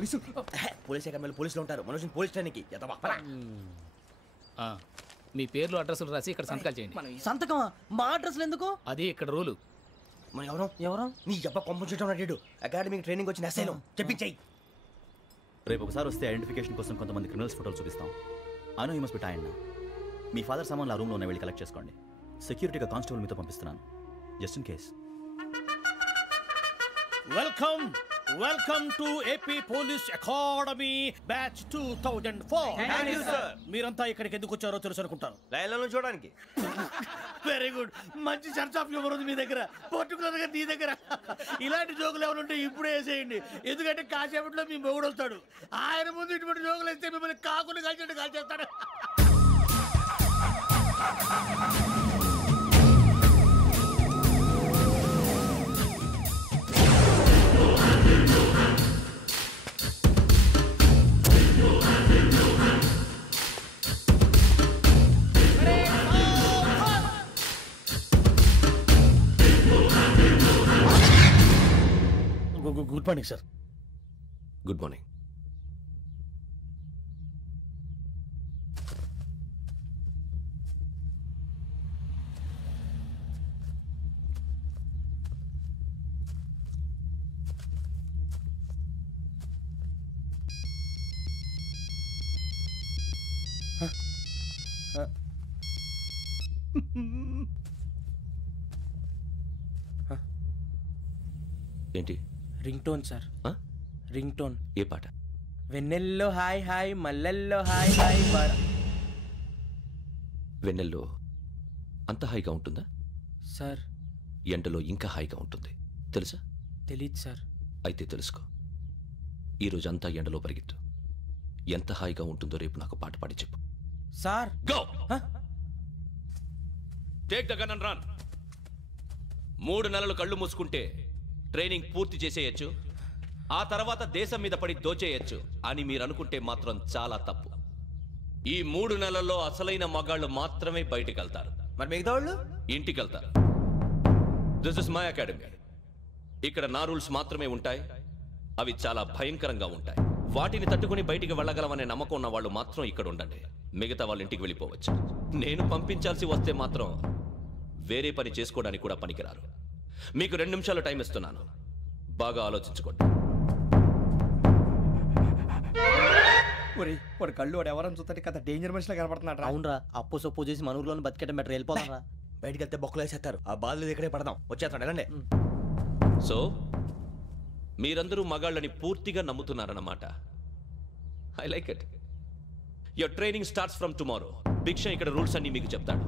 Police అకాడమీలో పోలీసులు ఉంటారు. మనోజ్ పోలీస్ ట్రైనింగ్కి మీ పేర్లు అడ్రస్లు రాసి ఇక్కడ సంతకాలు చేయండి. సంతకమా? మా అడ్రస్లు ఎందుకు? అది ఇక్కడ రూలు. మన ఎవరు నీ అబ్బ పంపించడం అడ్డాడు. అకాడమిక్ ట్రైనింగ్ వచ్చిన అసైలం చెప్పించాయి. రేపు ఒకసారి వస్తే ఐడెంటిఫికేషన్ కోసం కొంతమంది క్రిమినల్స్ ఫోటోలు చూపిస్తాం. Anu you must be tired. మీ ఫాదర్ సామాన్లు ఆ రూమ్లో ఉన్న వెళ్ళి కలెక్ట్ చేసుకోండి. సెక్యూరిటీగా కానిస్టేబుల్ మీతో పంపిస్తున్నాను, just in case. Welcome to AP police academy batch 2004. మీరంతా ఇక్కడికి ఎందుకు వచ్చారో తెలుసు అనుకుంటాను. లైన్లను చూడడానికి. Very good. మంచి చర్చ్ ఆఫ్ హ్యూమర్ ఉంది మీ దగ్గర, పర్టికులర్ గా నీ దగ్గర. ఇలాంటి జోకులు ఎవరు ఉంటే ఇప్పుడే వేసేయండి. ఎందుకంటే కాసేపట్లో మీ మొగుడు వస్తాడు. ఆయన ముందు ఇటువంటి జోకులు వేస్తే మిమ్మల్ని కాకులు కాల్చేట్టు కాల్చేస్తాడు. Good morning sir. Good morning. ఏంటి? Ringtone sir. Ringtone. ఏ పాట? వెన్నెల్లో హాయ్ హాయ్, మల్లెల్లో హాయ్ హాయ్. వెన్నెల్లో అంత హాయిగా ఉంటుందా సార్? ఎండలో ఇంకా హాయిగా ఉంటుంది తెలుసా? తెలీదు సార్. అయితే తెలుసుకో. ఈరోజు అంతా ఎండలో పరిగెత్తు. ఎంత హాయిగా ఉంటుందో రేపు నాకు పాట పాడి చెప్పు. Sir go. Take the gun and run. 3 నెలలు కళ్ళు మూసుకుంటే ట్రైనింగ్ పూర్తి చేసేయచ్చు, ఆ తర్వాత దేశం మీద పడి దోచేయచ్చు అని మీరు అనుకుంటే మాత్రం చాలా తప్పు. ఈ 3 నెలల్లో అసలైన మగాళ్ళు మాత్రమే బయటికి వెళ్తారు. మరి మిగతా వాళ్ళు ఇంటికి వెళ్తారు. This is my academy. ఇక్కడ నా రూల్స్ మాత్రమే ఉంటాయి. అవి చాలా భయంకరంగా ఉంటాయి. వాటిని తట్టుకుని బయటికి వెళ్ళగలమనే నమ్మకం ఉన్న వాళ్ళు మాత్రం ఇక్కడ ఉండండి. మిగతా వాళ్ళు ఇంటికి వెళ్ళిపోవచ్చు. నేను పంపించాల్సి వస్తే మాత్రం వేరే పని చేసుకోవడానికి కూడా పనికిరారు. మీకు 2 నిమిషాలు టైం ఇస్తున్నాను, బాగా ఆలోచించుకోండి. వాడు కళ్ళు వాడు ఎవరని చూస్తే కదా డేంజర్ మనిషిలో కనపడుతున్నాడు. అవునరా, అప్పు సొప్పు చేసి మన ఊర్లో బతికేట బెటర్. వెళ్ళిపోతారా? బయటికి వెళ్తే బొక్కలు వేసేస్తారు. ఆ బాధలు ఇక్కడే పడదాం. వచ్చేస్తాడు వెళ్ళండి. సో మీరందరూ మగాళ్ళని పూర్తిగా నమ్ముతున్నారన్నమాట. I like it. Your training starts from tomorrow. Bhiksha ఇక్కడ రూల్స్ అన్ని మీకు చెప్తాడు.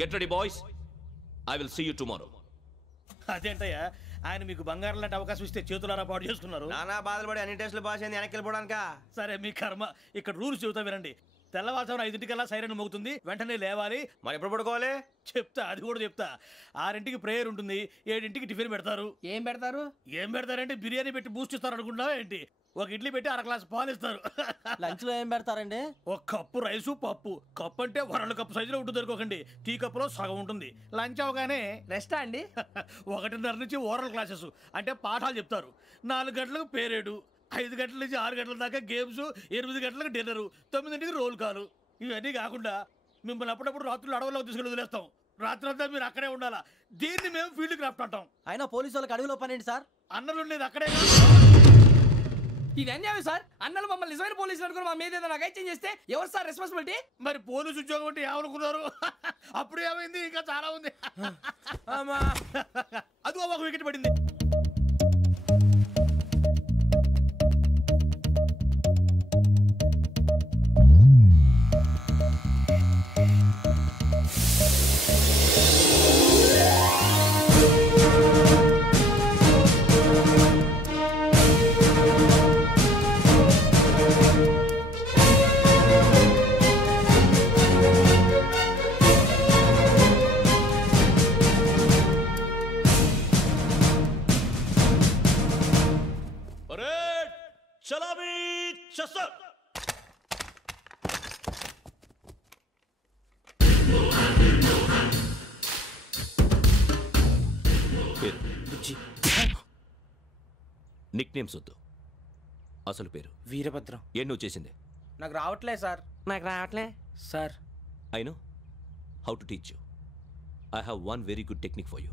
Get ready boys, I will see you tomorrow. అదేంటయ్యా, ఆయన మీకు బంగారం లాంటి అవకాశం ఇస్తే చేతులారా పాటు చేసుకున్నారు. నానా బాధలు పడి అన్ని టెస్టులు పాస్ అయింది, వెనక్కి వెళ్ళిపోవడానికా? సరే మీ కర్మ. ఇక్కడ రూల్స్ చెబుతా వినండి. తెల్లవారుజామున 5 సైరన్ మోగుతుంది, వెంటనే లేవాలి. మరి ఎప్పుడు పడుకోవాలి? చెప్తా, అది కూడా చెప్తా. 6 ప్రేయర్ ఉంటుంది, 7 టిఫిన్ పెడతారు. ఏం పెడతారు? ఏం పెడతారంటే బిర్యానీ పెట్టి బూస్ట్ ఇస్తారు అనుకుంటున్నావా ఏంటి? ఒక ఇడ్లీ పెట్టి 1/2 గ్లాస్ పాలు ఇస్తారు. లంచ్ లో ఏం పెడతారండి? 1 కప్పు రైసు పప్పు. కప్పు అంటే 1/2 కప్పు సైజులో ఉంటుంది అనుకోకండి. టీ కప్పులో సగం ఉంటుంది. లంచ్ అవగానే రెస్టా అండి? 1:30 నుంచి ఓరల్ క్లాసెస్ అంటే పాఠాలు చెప్తారు. 4 గంటలకు పేరేడు, 5 గంటల నుంచి 6 గంటల దాకా గేమ్స్, 8 గంటలకు డిన్నరు, 9ంటికి రోల్ కాలు. ఇవన్నీ కాకుండా మిమ్మల్ని అప్పుడప్పుడు రాత్రులు అడవుల్లో తీసుకెళ్ళి వదిలేస్తాం. రాత్రి అంతా మీరు అక్కడే ఉండాలా. దీన్ని మేము ఫీల్డ్ క్రాఫ్ట్ అంటాం. అయినా పోలీసు వాళ్ళకి అడవిలో పని ఏంటి సార్? అన్నలు ఉండేది అక్కడే. ఇది అన్యాయం సార్. అన్నలు మమ్మల్ని నిజమైన పోలీసులు అనుకుని మా మీద ఏదైనా అగైత్యం చేస్తే ఎవరు సార్ రెస్పాన్సిబిలిటీ? మరి పోలీసు ఉద్యోగం అంటే ఏమనుకున్నారు? అప్పుడు ఏమైంది? ఇంకా చాలా ఉంది. అది ఒక వికెట్ పడింది. నిక్ నేమ్స్ వద్దు, అసలు పేరు వీరభద్రం. ఏం నువ్వు చేసింది? నాకు రావట్లే సార్. నాకు రావట్లే sir. I know how to teach you. I have one very good technique for you.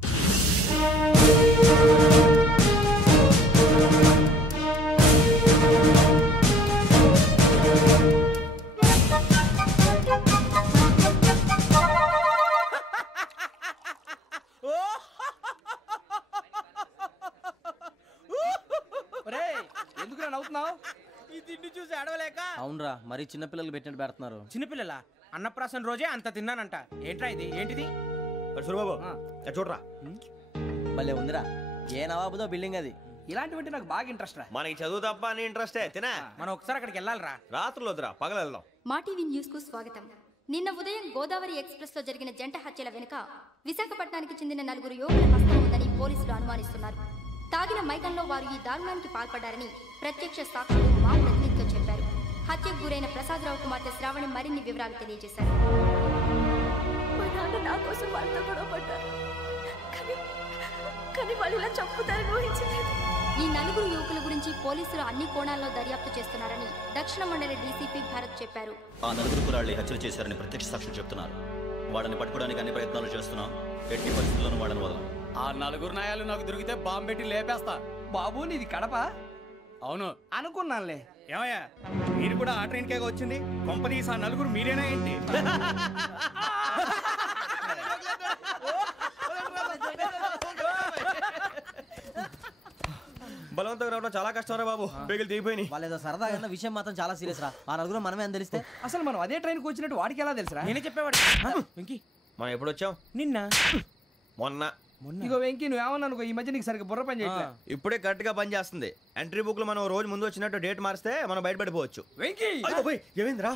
ఎందుకు నవ్వుతున్నావు? ఈ తిండి చూసి అడవలేక. అవునరా, మరి చిన్నపిల్లలు పెట్టినట్టు పెడుతున్నారు. చిన్నపిల్లల అన్నప్రాసన రోజే అంత తిన్నానంట. ఏంట్రా ఇది? ఏంటిది? సూరిబాబు చూడరా, భలే ఉందిరా. ఏ నవాబుదో బిల్డింగ్ అది. ఇలాంటివంటే నాకు బాగా ఇంట్రెస్ట్ రా. మనకి చదువు తప్ప అని ఇంట్రెస్టే తినా. మనం ఒకసారి అక్కడికి వెళ్ళాలిరా. రాత్రులు వద్దురా, పగలు వెళ్దాం. మా టీవీ న్యూస్ కు స్వాగతం. నిన్న ఉదయం గోదావరి ఎక్స్ప్రెస్ లో జరిగిన జంట హత్యల వెనుక విశాఖపట్నానికి చెందిన 4 యువకుల హస్తం ఉందని పోలీసులు అనుమానిస్తున్నారు. తాగిన మైకంలో వారు ఈ దారుణానికి పాల్పడ్డారని ప్రత్యక్ష సాక్షులు మా ప్రతినిధితో చెప్పారు. హత్యకు గురైన ప్రసాదరావు కుమార్తె శ్రావణి మరిన్ని వివరాలు తెలియజేశారు. మా నాన్న నా కోసం వాళ్ళతో గొడవ పడ్డారు, కానీ వాళ్ళు ఇలా చంపుతారని ఊహించలేదు. ఈ 4 యువకుల గురించి పోలీసులు అన్ని కోణాల్లో దర్యాప్తు చేస్తున్నారని దక్షిణ మండలి డీసీపీ భరత్ చెప్పారు. ఆ 4 కురాళ్ళు హత్యలు చేశారని ప్రత్యక్ష సాక్షులు చెప్తున్నారు. వాళ్ళని పట్టుకోవడానికి అన్ని ప్రయత్నాలు చేస్తున్నాం. ఎట్టి పరిస్థితుల్లోనూ వాళ్ళని వదలం. ఆ 4 నాయాలు నాకు దొరికితే బాంబు పెట్టి లేపేస్తా. బాబు నీది కడప? అవును అనుకున్నానులే. ఏమయ్యా, మీరు కూడా ఆ ట్రైన్ కేగా వచ్చింది? కంపెనీస్ ఆ 4 మీరేనా ఏంటి? బలవంతంగా రావడం చాలా కష్టం రా బాబు. బేగులు దిగిపోయినాయి. వాళ్ళు ఏదో సరదాగా విషయం మాత్రం చాలా సీరియస్ రా. ఆ 4 మనమే అని తెలిస్తే అసలు మనం అదే ట్రైన్కి వచ్చినట్టు వాడికి ఎలా తెలుసురా? నేనే చెప్పేవాడు. వెంకీ, మనం ఎప్పుడు వచ్చాం? నిన్న మొన్న. ఇగో వెంకీ, నువ్వేమన్నా అనుకో, ఈ మధ్య నీకు సరిగ్గా బుర్ర పని చేయట్లేదు. ఇప్పుడే కరెక్ట్ గా పని చేస్తుంది. ఎంట్రీ బుక్ లో మనం రోజు ముందు వచ్చినట్టు డేట్ మారిస్తే మనం బయటపడిపోవచ్చు. వెంకీ, ఏమైందిరా?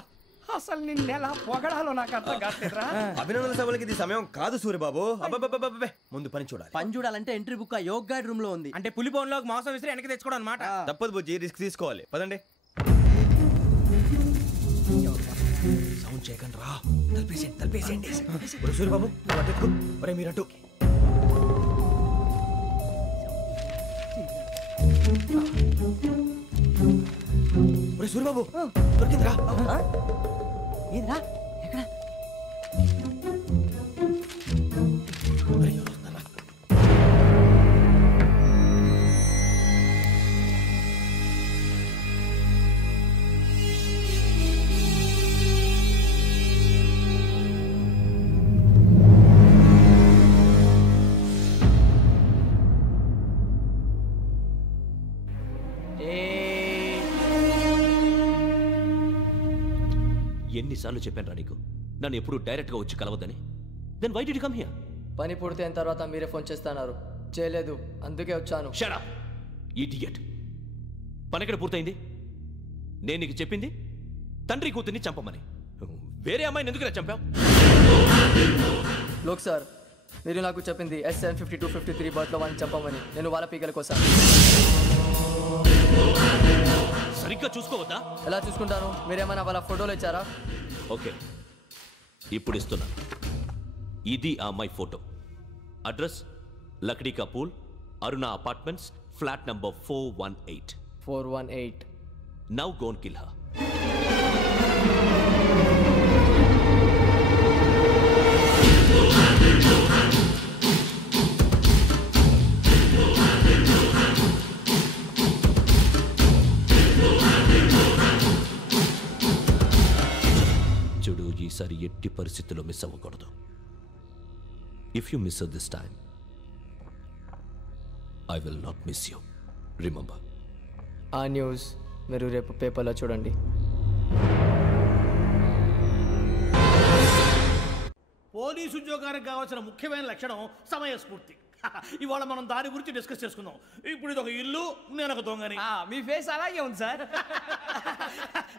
అసలు నిన్న ఎలా పొగడాలో నాకు అర్థం కాట్లేదురా. అభినందన సభలకి ఇది సమయం కాదు సూర్యబాబు. అబ్బబ్బబ్బబ్బబ్బే, ముందు పని చూడాలి. పని చూడాలంటే ఎంట్రీ బుక్ ఆ యోగ్ గైడ్ రూమ్ లో ఉంది. అంటే పులి బోన్లోకి మాంసం విసిరి వెనక్కి తెచ్చుకోవడం అనమాట. తప్పదు బుజ్జి, రిస్క్ తీసుకోవాలి. పదండి. సౌండ్ చేయకండి రా. తలపేసేయండి. సూర్యబాబు మీరటు. సూర్యబాబు దొరికిందిరా. ఏంద్రా ఎక్కడ? ఎన్నిసార్లు చెప్పాను రా నీకు, నన్ను ఎప్పుడు డైరెక్ట్ గా వచ్చి కలవద్దని? Then why did you come here? పని పూర్తయిన తర్వాత మీరే ఫోన్ చేస్తున్నారు. చేయలేదు, అందుకే వచ్చాను. Shut up idiot. పని ఎక్కడ పూర్తయింది? నేను నీకు చెప్పింది తండ్రి కూతుర్ని చంపమని. వేరే అమ్మాయిని ఎందుకు చంపావు? లోక్ సార్, మీరు నాకు చెప్పింది SN 5253 బర్త్లో వాళ్ళని చంపమని. నేను వాళ్ళ పీకల కోసం. సరిగ్గా చూసుకోవద్దా? ఎలా చూసుకుంటాను? మీరేమైనా వాళ్ళ ఫోటోలు ఇచ్చారా? ఓకే, ఇప్పుడు ఇస్తున్నా. ఇది ఆ అమ్మాయి ఫోటో. అడ్రస్ లక్డీ కా pool, Aruna apartments, flat number 418. 418. Now go and kill her. చూడు, ఈసారి ఎట్టి పరిస్థితుల్లో మిస్ అవ్వకూడదు. If you miss this time, I will not miss you. Remember. ఆ న్యూస్ మీరు రేపు పేపర్లో చూడండి. పోలీసు ఉద్యోగానికి కావాల్సిన ముఖ్యమైన లక్షణం సమయస్ఫూర్తి. ఇవాళ మనం దాని గురించి డిస్కస్ చేసుకుందాం. ఇప్పుడు ఇది ఒక ఇల్లు, నేను ఒక దొంగని. మీ ఫేస్ అలాగే ఉంది సార్.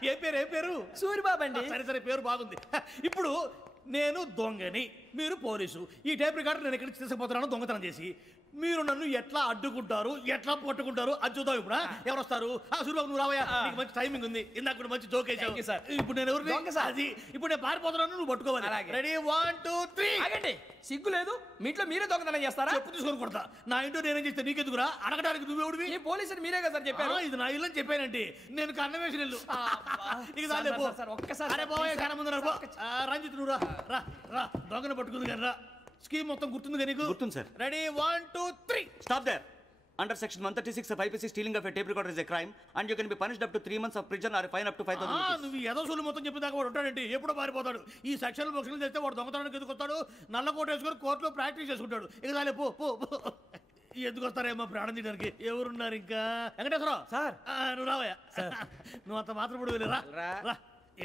ఏ పేరు? సూరిబాబు అండి. సరే పేరు బాగుంది. ఇప్పుడు నేను దొంగని, మీరు పోలీసు. ఈ టైప్ రికార్డు నేను ఎక్కడికి తీసుకుపోతున్నాను దొంగతనం చేసి. మీరు నన్ను ఎట్లా అడ్డుకుంటారు, ఎట్లా పట్టుకుంటారు అది చూద్దాం. ఇప్పుడు ఎవరు వస్తారు? సూర్యబాబు నువ్వు రావయ్యా, నీకు మంచి టైమింగ్ ఉంది. ఇందాక కూడా మంచి జోక్ వేసావు. ఇప్పుడు నేను ఎవరు? అది ఇప్పుడు నేను పారిపోతున్నాను, నువ్వు పట్టుకోవాలి. రెడీ 1 2 3. ఆగండి, సిగ్గు లేదు? మీ ఇంట్లో మీరే దొంగతనం చేస్తారా? చెప్పు తీసుకొని కొడతా. నా ఇంట్లో నేనేం చేస్తే నీకెందుకురా? అడగడానికి నువ్వెవడివి? ఈ పోలీసులు మీరే కదా సార్ చెప్పారు. ఇది నా ఇల్లు అని చెప్పానంటే నేను కన్నవేసిన ఇల్లు. ఒక్కసారి అరే బాబాయ్ చాలా ముందు రంజిత్ నువ్వు రా రా దొంగను పట్టుకుంది కానీ రా. స్కీమ్ మొత్తం గుర్తుంది కానీ గుర్తుంది sir. Ready 1 2 3. Stop there. Under section 136 of IPC, stealing of a tape recorder is a crime and you can be punished up to 3 months of prison or a fine up to 5,000 rupees. నువ్వు ఏదో సొల్లు మొత్తం చెప్పేదాకా వాడు ఉంటాడండి, ఎప్పుడో పారిపోతాడు. ఈ సెక్షన్ బొక్షన్లు చేస్తే వాడు దొంగతనానికి ఎందుకు వస్తాడు? నల్ల కోట వేసుకొని కోర్టులో ప్రాక్టీస్ చేసుకుంటాడు. ఇక చాలే పో పో. ఎందుకు వస్తారేమో ప్రాణం తీయడానికి. ఎవరున్నారు ఇంకా? వెంకటేశ్వరరావు సార్, నువ్వు రావయ్యా. నువ్వు అంత మాత్రం ఇప్పుడు వెళ్ళి రా.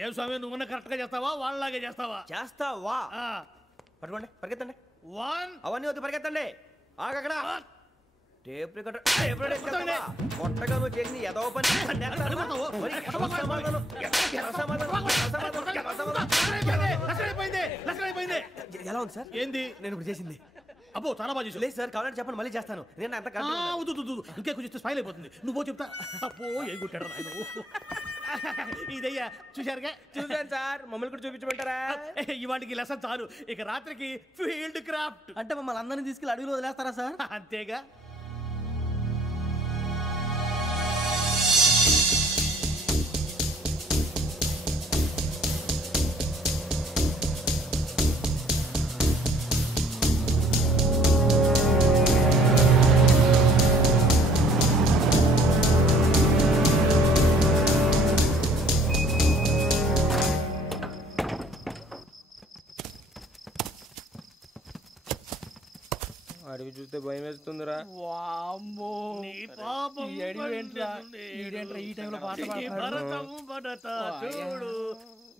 ఏ స్వామి, నువ్వున్న కరెక్ట్ గా చేస్తావా వాళ్ళలాగే చేస్తావా? చేస్తావా? పట్టుకోండి, పరిగెత్తండి. 1 అవన్నీ వద్దు, పరిగెత్తండి. ఆగక్కడ టేప్ రికార్డర్ కొట్టగా నువ్వు చేసిన ఏదో పని. ఎలా ఉంది సార్? ఏంది నేను ఇప్పుడు చేసింది? అబ్బో చాలా బాగా చేసి. లేదు సార్, కావాలంటే చెప్పండి, మళ్ళీ చేస్తాను. నేను అంత ఇంకే కొంచెం స్మైల్ అయిపోతుంది. నువ్వు చెప్తా. అబ్బో ఏం కొట్టాడు ఆయన. ఇదయ్యా చూశారుగా? చూసాను సార్, మమ్మల్ని కూడా చూపించమంటారా? ఇవాటికి లెసన్ చాలు. ఇక రాత్రికి ఫీల్డ్ క్రాఫ్ట్. అంటే మమ్మల్ని అందరినీ తీసుకెళ్ళి అడుగులు వదిలేస్తారా సార్? అంతేగా. అడిగి చూస్తే భయం వేస్తుందిరా.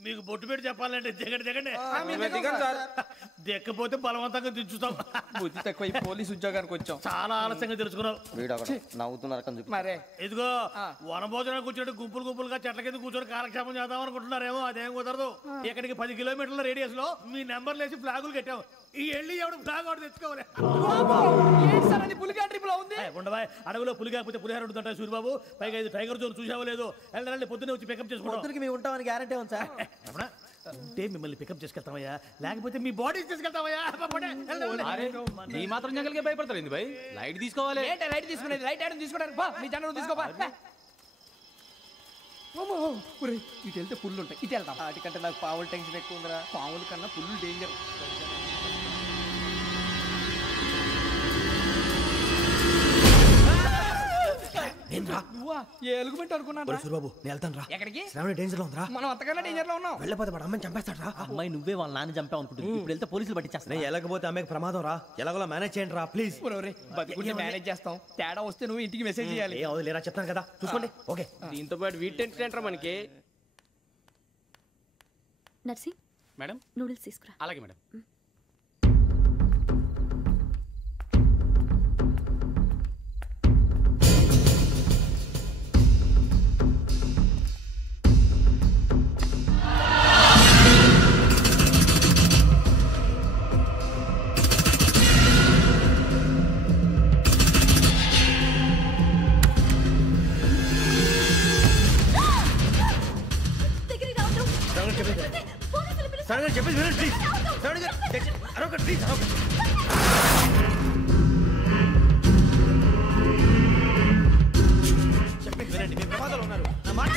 మీకు బొట్టు పెట్టి చెప్పాలంటే దిగండి. దిక్కపోతే బలవంతంగా దించుతాం. బుద్ధి తక్కువ పోలీసు ఉద్యోగానికి వచ్చాం. చాలా ఆలస్యంగా తెలుసుకున్నావు. నవ్వుతున్నారు. మరే ఇదిగో వనభోజనానికి కూర్చొని గుంపులుగా చెట్ల కింద కూర్చొని కాలక్షేపం చేద్దాం అనుకుంటున్నారేమో. అదేం కుదరదు. ఇక్కడికి 10 కిలోమీటర్ల రేడియస్ లో మీ నెంబర్లు వేసి ఫ్లాగులు కట్టాము. ఈ వెళ్ళి ఎవడు ఫ్లాగ్ ఒకటి తెచ్చుకోవాలి. పులిగా ట్రిప్ లో ఉంది. ఉండవా, అడవిలో పులి కాకపోతే పులిహార ఉంటుంటాయి సూర్యబాబు. పైగా ఇది టైగర్ జోన్ చూసావో లేదో. వెళ్ళండి, పొద్దున్నే వచ్చి పికప్ చేసుకుంటాం. మేము ఉంటామని గ్యారంటీ ఉంది సార్. అంటే మిమ్మల్ని పికప్ చేసుకెళ్తామయ్యా, లేకపోతే మీ బాడీ తీసుకెళ్తామయ్యా. ఈ మాత్రం జంగల్కే భయపడతారు భయ్. లైట్ తీసుకోవాలి. లైట్ తీసుకునేది? లైట్ ఆడని తీసుకుంటారు. మీ జనం తీసుకోపా. ఇటు వెళ్తే పుల్లు ఉంటాయి, ఇటు వెళ్తాం. వాటికంటే నాకు పావులు టెన్షన్ ఎక్కువ ఉందిరా. పాముల కన్నా పుల్లు డేంజర్. ఎలుగుబెట్టి అనుకున్నాను. సూర్యబాబు నేను వెళ్తాను రా. ఎక్కడికి? డేంజర్ లో ఉందిరా. మనం అంతకన్నా డేంజర్ లో ఉన్నాం. వెళ్ళపోతే వాడు అమ్మాయిని చంపేస్తాడు రా. అమ్మాయి నువ్వే వాళ్ళ నాన్న చంపావు అనుకుంటుంది. ఇప్పుడు వెళ్తే పోలీసులు పట్టించేస్తా. వెళ్ళకపోతే అమ్మాయికి ప్రమాదం రా. ఎలాగోలా మేనేజ్ చేయండి రా ప్లీజ్. బతికుంటే మేనేజ్ చేస్తాం. తేడా వస్తే నువ్వు ఇంటికి మెసేజ్ చేయాలి. ఏ అవును లేరా, చెప్తాను కదా, చూసుకోండి. ఓకే. దీంతో పాటు వీటి టెన్షన్ ఏంట్రా మనకి? నర్సి మేడం నూడిల్స్ తీసుకురా. అలాగే మేడం. చెప్పేసి వినండి ప్లీజ్. అరొకటి ప్లీజ్. చెప్పేసి వినండి, మీ ప్రమాదాలు ఉన్నారు. నా మాట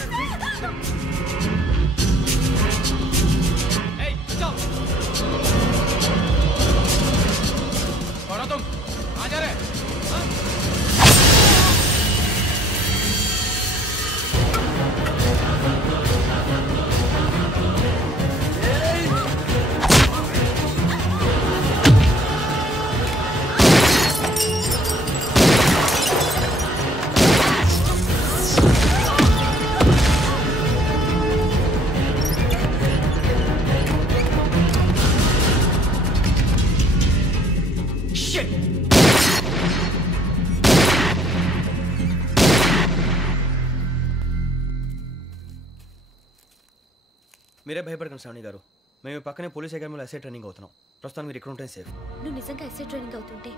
మీరే భయపడకండి శ్రావణి గారు. మేము పక్కనే పోలీస్ అకాడమీలో ఎస్ఐ ట్రైనింగ్ అవుతున్నాం. ప్రస్తుతం మీరు ఇక్కడ ఉంటే సేఫ్. నువ్వు నిజంగా ఎస్ఐ ట్రైనింగ్ అవుతుంటే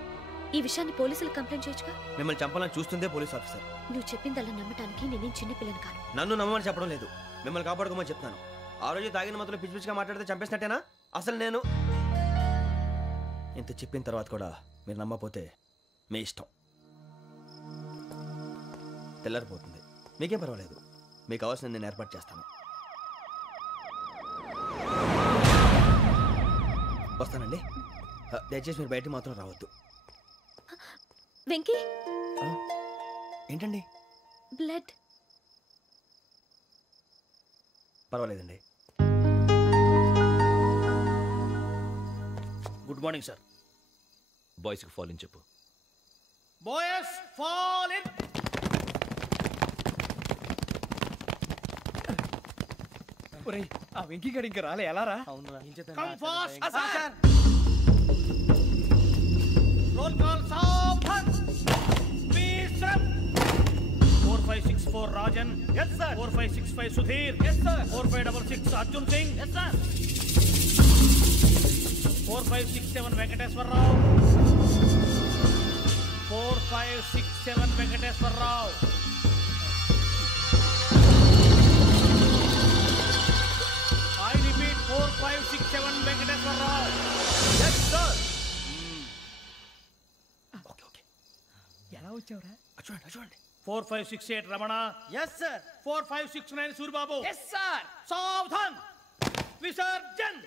ఈ విషయాన్ని పోలీసులకు కంప్లైంట్ చేయొచ్చుగా. మిమ్మల్ని చంపాలని చూస్తుందే పోలీస్ ఆఫీసర్. నువ్వు చెప్పిందల్లా నమ్మటానికి నేనేం చిన్న పిల్లని కాను. నన్ను నమ్మమని చెప్పడం లేదు, మిమ్మల్ని కాపాడుకోమని చెప్తాను. ఆ రోజు తాగిన మాత్రం పిచ్చి పిచ్చిగా మాట్లాడితే చంపేసినట్టేనా? అసలు నేను ఇంత చెప్పిన తర్వాత కూడా మీరు నమ్మకపోతే మీ ఇష్టం. తెల్లారిపోతుంది, మీకేం పర్వాలేదు. మీకు కావాల్సిన నేను ఏర్పాటు చేస్తాను. వస్తానండి. దయచేసి మీరు బయట మాత్రం రావద్దు. వెంకీ, ఏంటండి? బ్లడ్. పర్వాలేదండి. Good morning sir. బాయ్స్కి ఫాల్ ఇన్ చెప్పు. Boys fall in. ఒరేయ్, ఆ వెంకీ గడి ఇంకా రాలే, ఎలా రా? Come fast sir. Roll call సావధాన్. విశ్రమ్. 4564 Rajan. yes sir. 4565 Sudheer. yes sir. 4566 Arjun Singh. yes sir. 4567 Venkateswara Rao. 4567 Venkateswara Rao. I repeat 4567 Venkateswara Rao. yes sir. Okay. ఎలా వచ్చావురా? చూడండి. 4568 Ramana. yes sir. 4569 Suribabu. Yes sir. సావధాన్. విసర్జన్.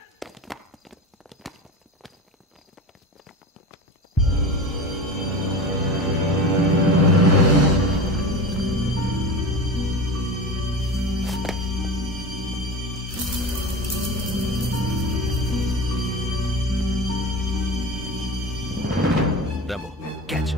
Rambo, catch.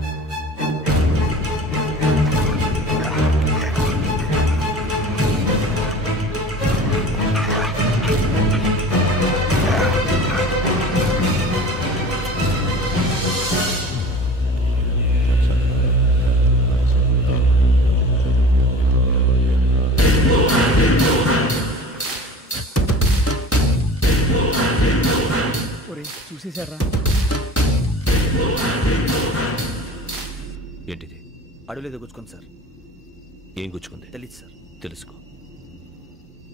ఒరేయ్, చూసేశారా? ఏంటిది? అడుగులేదు గుచ్చుకుంది సార్. ఏం గుచ్చుకుంది? తెలీదు సార్. తెలుసుకో,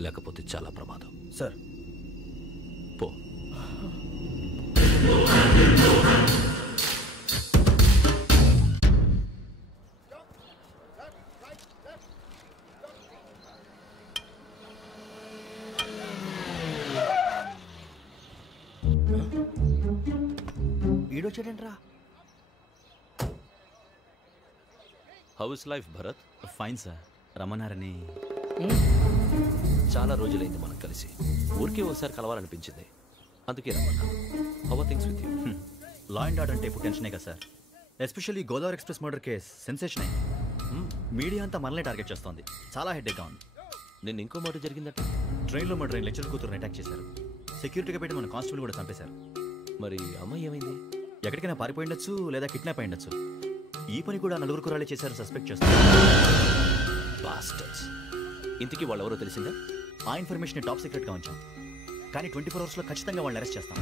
లేకపోతే చాలా ప్రమాదం. సార్ పో. ఈడొచ్చాడంట్రా. How is life Bharat? Fine sir. రమ్మన్నారని. చాలా రోజులైంది మనం కలిసి. ఊరికే ఒకసారి కలవాలనిపించింది, అందుకే రమ్మన్నా. How are things with you? Law and order అంటే ఇప్పుడు టెన్షనే కదా sir. Especially Godavari express murder case sensation అయింది. మీడియా అంతా మనల్ని టార్గెట్ చేస్తోంది. చాలా హెడ్ఏక్గా ఉంది. నిన్న ఇంకో మాట జరిగిందట. ట్రైన్లో మా ట్రైన్ లెక్చర్ కూతురుని అటాక్ చేశారు. సెక్యూరిటీగా పెట్టి మన కానిస్టేబుల్ కూడా చంపేశారు. మరి అమ్మాయి ఏమైంది? ఎక్కడికైనా పారిపోయిండొచ్చు, లేదా కిడ్నాప్ అయ్యుండొచ్చు. ఈ పని కూడా నలుగురు కురాలే చేశారు సస్పెక్ట్ చేస్తారు. బాస్టర్స్. ఇంతకీ వాళ్ళు ఎవరో తెలిసిందా? ఆ ఇన్ఫర్మేషన్ టాప్ సీక్రెట్గా ఉంచాం, కానీ 24 అవర్స్లో ఖచ్చితంగా వాళ్ళని అరెస్ట్ చేస్తాం.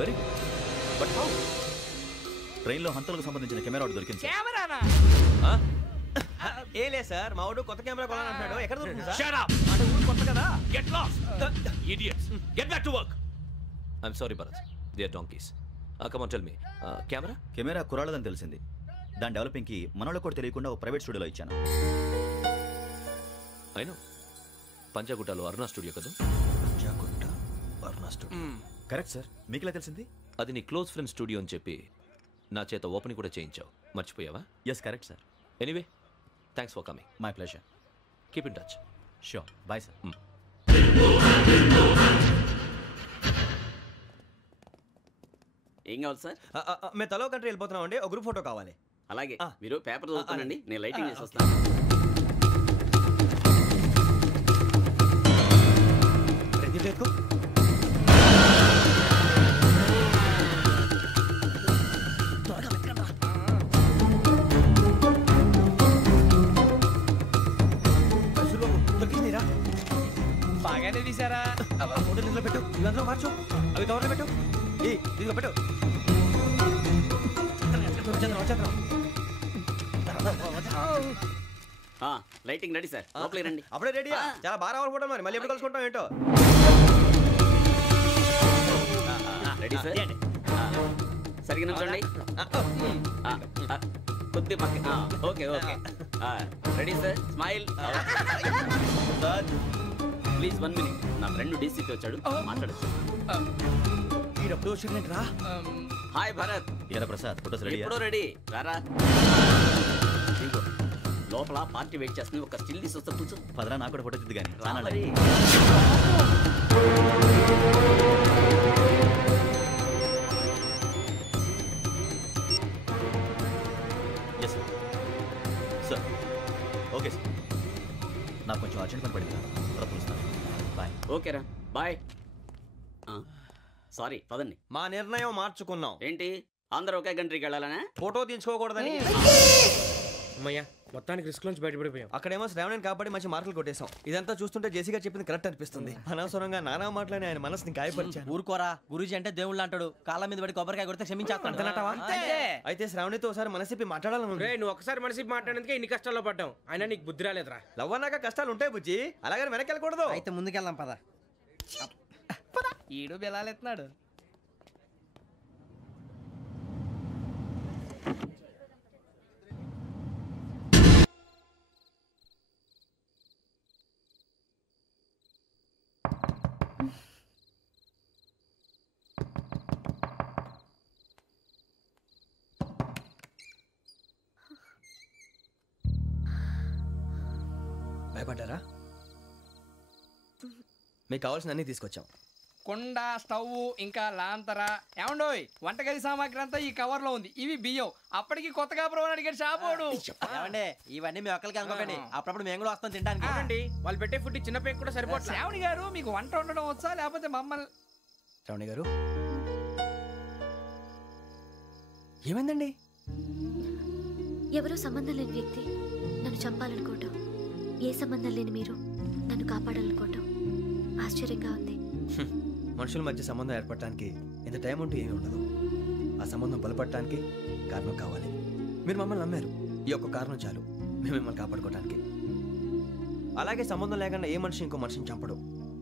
Very good. But how? ట్రైన్లో హంతలకు సంబంధించిన కెమెరా ఒకటి దొరికింది. కెమెరానా? ఏ లే సార్, మా వాడు కొత్త కెమెరా కొనాలంటున్నాడు. ఎక్కడ దొరుకుతుంది సార్? Shut up! అంటే ఊరు కొత్త కదా. Get lost! Idiots! Get back to work! I'm sorry, Bharat. They are donkeys. Come on, tell me. Camera? Camera కురాలదని తెలిసింది. దాని డెవలపింగ్కి మనోళ్ళకు కూడా తెలియకుండా ఒక ప్రైవేట్ స్టూడియోలో ఇచ్చాను. అయినా పంజాగుట్టలో అరుణా స్టూడియో కదా? Panjagutta Aruna studio. Correct sir. మీకు ఎలా తెలిసింది? అది నీ క్లోజ్ ఫ్రెండ్ స్టూడియో అని చెప్పి నా చేత ఓపెనింగ్ కూడా చేయించావు. మర్చిపోయావా? Yes correct sir. Anyway, thanks for coming. My pleasure. Keep in touch. Sure. Bye sir. ఏం కావాలి సార్? మేము తలో కంట్రీ వెళ్ళిపోతున్నాం అండి. ఒక గ్రూప్ ఫోటో కావాలి. అలాగే, మీరు పేపర్ చదువుతానండి, నేను లైటింగ్ చేసి వస్తాను. బాగానే తీసారా? ఫోటో నిద్ర పెట్టు. ఇవందరూ మార్చు. అవి కవర్లో పెట్టు. ఇదిగో పెట్టు. లైటింగ్ రెడీ సార్, లోపలికి రండి. అప్పుడే రెడీయా? చాలా బాగా రావాలి ఫోటో, మరి మళ్ళీ ఎప్పుడు కలుసుకుంటాం ఏంటో. రెడీ సార్, సరిగ్గా నుంచోండి. కొద్ది పక్క. Okay okay, ready sir. Smile. Please 1 minute. నా ఫ్రెండ్ డీసీకి వచ్చాడు, మాట్లాడచ్చు. హాయ్ భరత్. ఏరా ప్రసాద్, ఫోటోస్ రెడీ? ఎప్పుడో రెడీ. రారా, లోపల పార్టీ వెయిట్ చేస్తుంది. ఒక స్టిల్ తీసి వస్తా, కూర్చో. పదరా, నాకు కూడా ఫోటో తిద్దు కానీ. సార్ ఓకే సార్, నాకు కొంచెం అర్జెంట్ పని పడింది, త్వరగా పిలుస్తాను. బాయ్. ఓకేరా, బాయ్. సారీ, పదండి. మా నిర్ణయం మార్చుకున్నాం. ఏంటి, అందరూ ఒకే కంట్రీకి వెళ్ళాలనే? ఫోటో తీసుకోకూడదని. అమ్మయ్యా, మొత్తానికి రిస్క్ నుంచి బయటపడిపోయాం. అక్కడేమో శ్రావణిని కాబట్టి మంచి మార్కులు కొట్టేశాం. ఇదంతా చూస్తుంటే జేసీగా చెప్పింది కరెక్ట్ అనిపిస్తుంది. అనవసరంగా నానా మాటలని ఆయన మనసుని గాయపరిచాను. ఊరుకోరా, గురూజీ అంటే దేవుళ్ళు అంటాడు. కాళ్ళ మీద పడి కొబ్బరికాయ కొడితే క్షమించేస్తాను. అయితే శ్రావణితో ఒకసారి మనసిప్పి మాట్లాడాలను. నువ్వు ఒకసారి మనసిప్పి మాట్లాడేందుకే ఇన్ని కష్టాల్లో పడ్డాం. అయినా నీకు బుద్ధి రాలేదురా. లవ్ అన్నాక కష్టాలు ఉంటాయి బుజ్జి, అలాగని వెనక్కి వెళ్ళకూడదు. అయితే ముందుకెళ్దాం పద. ఈడు బెలాలెత్తున్నాడు. భయపడ్డారా? మీకు కావాల్సిన అన్ని తీసుకొచ్చాం. కుండ, స్టవ్, ఇంకా లాంతర. ఏమండోయ్, వంటగది సామాగ్రి అంతా ఈ కవర్ లో ఉంది. ఇవి బియ్యం. అప్పటికి కొత్తగా బ్రో అడిగాడు షాపోడు. ఏమండి, ఇవన్నీ మీ ఒక్కరికి అనుకోకండి, అప్పుడప్పుడు మేము కూడా వస్తాం తినడానికి. చూడండి, వాళ్ళు పెట్టే ఫుడ్ చిన్న పేరు కూడా సరిపోతుంది. శ్రావణి గారు, మీకు వంట వండడం వచ్చా లేకపోతే మమ్మల్ని? శ్రావణి గారు, ఏమైందండి? ఎవరో సంబంధం లేని వ్యక్తి నన్ను చంపాలనుకోవటం, ఏ సంబంధం లేని మీరు నన్ను కాపాడాలనుకోవటం ఆశ్చర్యంగా ఉంది. మనుషుల మధ్య సంబంధం ఏర్పడటానికి ఇంత టైం ఉంటూ ఏమీ ఉండదు. ఆ సంబంధం బలపడటానికి కారణం కావాలి. మీరు మమ్మల్ని నమ్మారు, ఈ ఒక్క కారణం చాలు మేము మిమ్మల్ని కాపాడుకోవడానికి. అలాగే సంబంధం లేకుండా ఏ మనిషి ఇంకో మనిషిని చంపడు.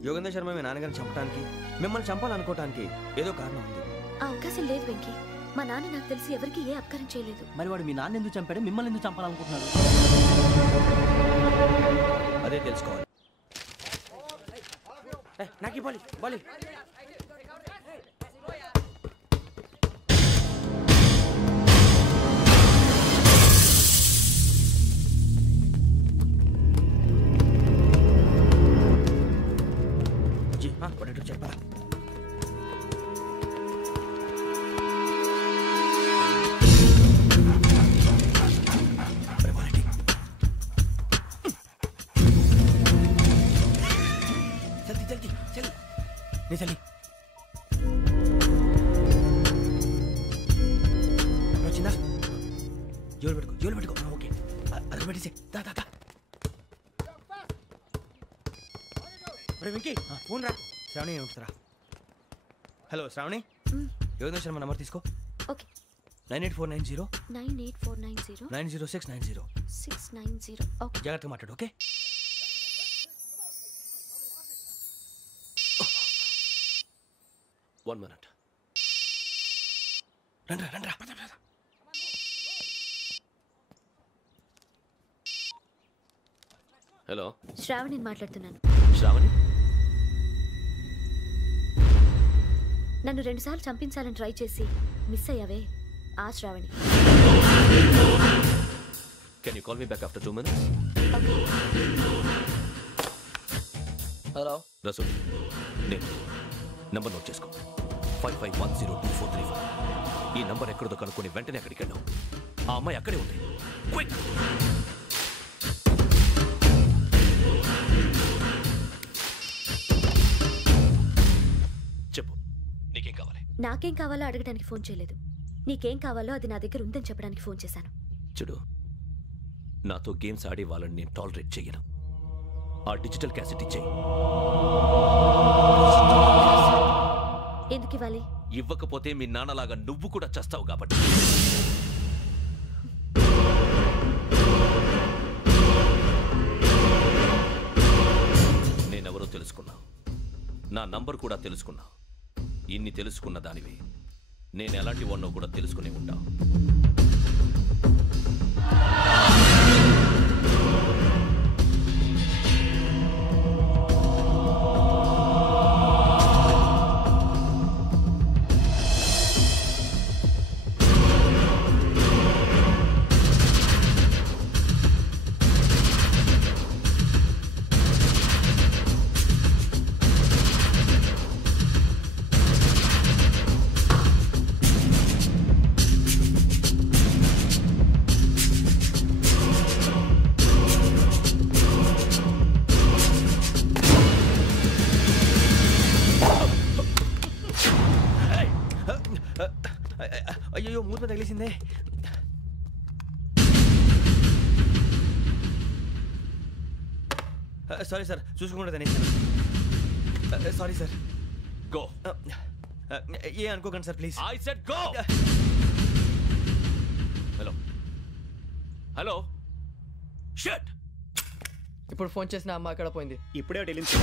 యోగేంద్ర శర్మ మీ నాన్నగారిని చంపడానికి, మిమ్మల్ని చంపాలనుకోవటానికి ఏదో కారణం ఉంది. ఆ అవకాశం లేదు వెంకీ. మా నాన్న నాకు తెలిసి ఎవరికి ఏ అపకారం చేయలేదు. మరి వాడు మీ నాన్న ఎందుకు చంపాడు, మిమ్మల్ని ఎందుకు చంపాలనుకుంటున్నాడు? అదే తెలుసుకోవాలి. నాకు ఇవ్వాలి, బాలి. చెప్పరా? చలి వచ్చిందా? జోలు పెట్టుకో. ఓకే, అది పెట్టేసి వెంకీ, ఫోన్ రా. శ్రావణి ఉంటుందిరా. హలో శ్రావణి, యోగేంద్ర శర్మ నంబర్ తీసుకో. ఓకే. 98490 98490 90690 690. ఓకే, జాగ్రత్తగా మాట్లాడు. Okay, one minute. రండ్రా. హలో, శ్రావణిని మాట్లాడుతున్నాను. శ్రావణి, నన్ను 2 సార్లు చంపించాలని ట్రై చేసి మిస్ అయ్యావే, ఆ Shravani. Can you call me back after 2 minutes? Hello Rasool, నేను నంబర్ నోట్ చేసుకో. 55102435. ఈ నంబర్ ఎక్కడదో కనుక్కొని వెంటనే అక్కడికి వెళ్ళాం. ఆ అమ్మాయి అక్కడే ఉంది. క్విక్! చెప్పు, నీకేం కావాలి? నాకేం కావాలో అడగడానికి ఫోన్ చేయలేదు. నీకేం కావాలో అది నా దగ్గర ఉందని చెప్పడానికి ఫోన్ చేశాను. చూడు, నాతో గేమ్స్ ఆడే వాళ్ళని నేను టాలరేట్ చెయ్యను. ఆ డిజిటల్ క్యాసెట్ ఇచ్చేయి. ఎందుకు ఇవ్వాలి? ఇవ్వకపోతే మీ నాన్నలాగా నువ్వు కూడా చస్తావు కాబట్టి. నేనెవరో తెలుసుకున్నా, నా నంబర్ కూడా తెలుసుకున్నా. ఇన్ని తెలుసుకున్న దానివి నేను ఎలాంటి వాడినో కూడా తెలుసుకునే ఉంటావు. అయ్యో మూత తగిలేసిందే. సారీ సార్, చూసుకోకుండా తినేసాను. Sorry sir. గో. ఏ అనుకోకండి sir please. I said go. Hello hello. Shut. ఇప్పుడు ఫోన్ చేసిన అమ్మ అక్కడ పోయింది. ఇప్పుడే వెళ్ళింది.